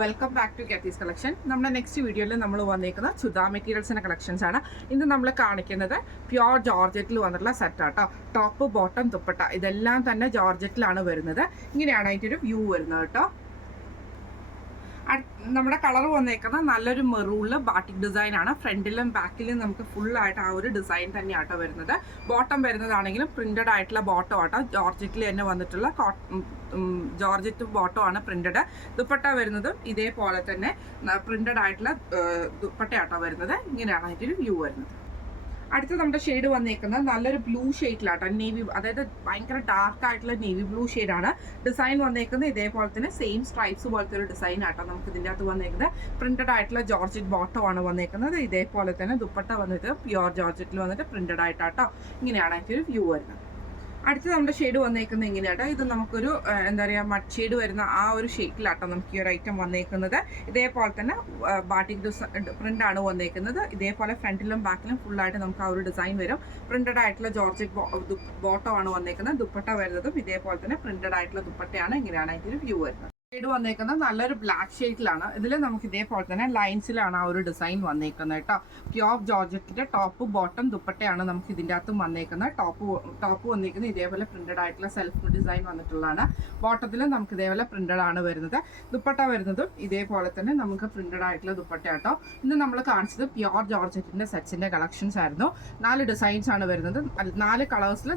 Welcome back to ഗെറ്റീസ് collection. നമ്മുടെ next വീഡിയോയിൽ നമ്മൾ വന്നിരിക്കുന്ന ചുദാ മെറ്റീരിയൽസിൻ്റെ കളക്ഷൻസ് ആണ്. ഇന്ന് നമ്മൾ കാണിക്കുന്നത് പ്യോർ ജോർജറ്റിൽ വന്നിട്ടുള്ള സെറ്റാട്ടോ. ടോപ്പ് ബോട്ടം ദുപ്പട്ട ഇതെല്ലാം തന്നെ ജോർജറ്റിലാണ് വരുന്നത്. ഇങ്ങനെയാണ് അതിൻ്റെ ഒരു വ്യൂ വരുന്നത് കേട്ടോ. നമ്മുടെ കളർ വന്നേക്കുന്നത് നല്ലൊരു മെറൂണിൽ ബാട്ടിക് ഡിസൈൻ ആണ്. ഫ്രണ്ടിലും ബാക്കിലും നമുക്ക് ഫുള്ളായിട്ട് ആ ഒരു ഡിസൈൻ തന്നെയാട്ടോ വരുന്നത്. ബോട്ടം വരുന്നതാണെങ്കിലും പ്രിന്റഡ് ആയിട്ടുള്ള ബോട്ടം ആട്ടോ. ജോർജറ്റിൽ തന്നെ വന്നിട്ടുള്ള ജോർജറ്റ് ബോട്ടം ആണ് പ്രിന്റഡ്. ദുപ്പട്ട വരുന്നതും ഇതേപോലെ തന്നെ പ്രിന്റഡ് ആയിട്ടുള്ള ദുപ്പട്ടയാട്ടോ വരുന്നത്. ഇങ്ങനെയാണ് അതിൻ്റെ ഒരു വ്യൂ വരുന്നത്. അടുത്ത നമ്മുടെ ഷെയ്ഡ് വന്നേക്കുന്നത് നല്ലൊരു ബ്ലൂ ഷെയ്ഡിലാട്ടോ. നേവി, അതായത് ഭയങ്കര ഡാർക്ക് ആയിട്ടുള്ള നേവി ബ്ലൂ ഷെയ്ഡാണ്. ഡിസൈൻ വന്നേക്കുന്നത് ഇതേപോലെ തന്നെ സെയിം സ്ട്രൈപ്സ് പോലത്തെ ഒരു ഡിസൈൻ ആട്ടോ നമുക്ക് ഇതിൻ്റെ അകത്ത് വന്നേക്കുന്നത്. പ്രിന്റഡ് ആയിട്ടുള്ള ജോർജറ്റ് ബോട്ടം ആണ് വന്നേക്കുന്നത്. ഇതേപോലെ തന്നെ ദുപ്പട്ട വന്നിട്ട് പ്യുവർ ജോർജറ്റിൽ വന്നിട്ട് പ്രിന്റഡ് ആയിട്ടാട്ടോ. ഇങ്ങനെയാണ് അതിൻ്റെ ഒരു വ്യൂ വരുന്നത്. അടുത്ത് നമ്മുടെ ഷെയ്ഡ് വന്നേക്കുന്നത് ഇങ്ങനെയാട്ടോ. ഇത് നമുക്കൊരു എന്താ പറയുക, മഡ് ഷെയ്ഡ് വരുന്ന ആ ഒരു ഷെയ്ഡിലാട്ടോ നമുക്ക് ഈ ഒരു ഐറ്റം വന്നേക്കുന്നത്. ഇതേപോലെ തന്നെ ബാട്ടിക് പ്രിന്റ് ആണ് വന്നേക്കുന്നത്. ഇതേപോലെ ഫ്രണ്ടിലും ബാക്കിലും ഫുള്ളായിട്ട് നമുക്ക് ആ ഒരു ഡിസൈൻ വരും. പ്രിന്റഡ് ആയിട്ടുള്ള ജോർജറ്റ് ബോട്ടം ആണ് വന്നേക്കുന്നത്. ദുപ്പട്ട വരുന്നതും ഇതേപോലെ തന്നെ പ്രിന്റഡ് ആയിട്ടുള്ള ദുപ്പട്ടയാണ്. ഇങ്ങനെയാണ് അതിൻ്റെ ഒരു വ്യൂ വരുന്നത്. ഷെയ്ഡ് വന്നേക്കുന്നത് നല്ലൊരു ബ്ലാക്ക് ഷെയ്ഡിലാണ്. ഇതിൽ നമുക്ക് ഇതേപോലെ തന്നെ ലൈൻസിലാണ് ആ ഒരു ഡിസൈൻ വന്നേക്കുന്നത് കേട്ടോ. പ്യോർ ജോർജറ്റിന്റെ ടോപ്പ് ബോട്ടം ദുപ്പട്ടയാണ് നമുക്ക് ഇതിൻ്റെ അകത്തും വന്നേക്കുന്നത്. ടോപ്പ് വന്നേക്കുന്നത് ഇതേപോലെ പ്രിന്റഡ് ആയിട്ടുള്ള സെൽഫ് ഡിസൈൻ വന്നിട്ടുള്ളതാണ്. ബോട്ടത്തിൽ നമുക്ക് ഇതേപോലെ പ്രിന്റഡ് ആണ് വരുന്നത്. ദുപ്പട്ട വരുന്നതും ഇതേപോലെ തന്നെ നമുക്ക് പ്രിന്റഡ് ആയിട്ടുള്ള ദുപ്പട്ട കേട്ടോ. ഇന്ന് നമ്മൾ കാണിച്ചത് പ്യോർ ജോർജറ്റിന്റെ സെറ്റ്സിന്റെ കളക്ഷൻസ് ആയിരുന്നു. 4 ഡിസൈൻസ് ആണ് വരുന്നത്. 4 കളേഴ്സിൽ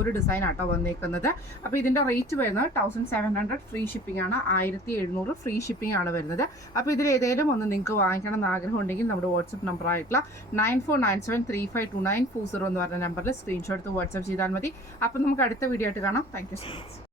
ഒരു ഡിസൈൻ ആട്ടോ വന്നേക്കുന്നത്. അപ്പോൾ ഇതിന്റെ റേറ്റ് വരുന്നത് 1700 ഫ്രീ ഷിപ്പിംഗ് ആണ്. 1700 ഫ്രീ ഷിപ്പിംഗ് ആണ് വരുന്നത്. അപ്പോൾ ഇതിൽ ഏതെങ്കിലും ഒന്ന് നിങ്ങൾക്ക് വാങ്ങിക്കണം എന്ന് ആഗ്രഹം ഉണ്ടെങ്കിൽ നമ്മുടെ വാട്സപ്പ് നമ്പർ ആയിട്ടുള്ള 9497352940 എന്ന് പറഞ്ഞ നമ്പറിൽ സ്ക്രീൻഷോട്ട് എടുത്ത് വാട്സപ്പ് ചെയ്താൽ മതി. അപ്പോൾ നമുക്ക് അടുത്ത വീഡിയോ ആയിട്ട് കാണാം. Thank you so much.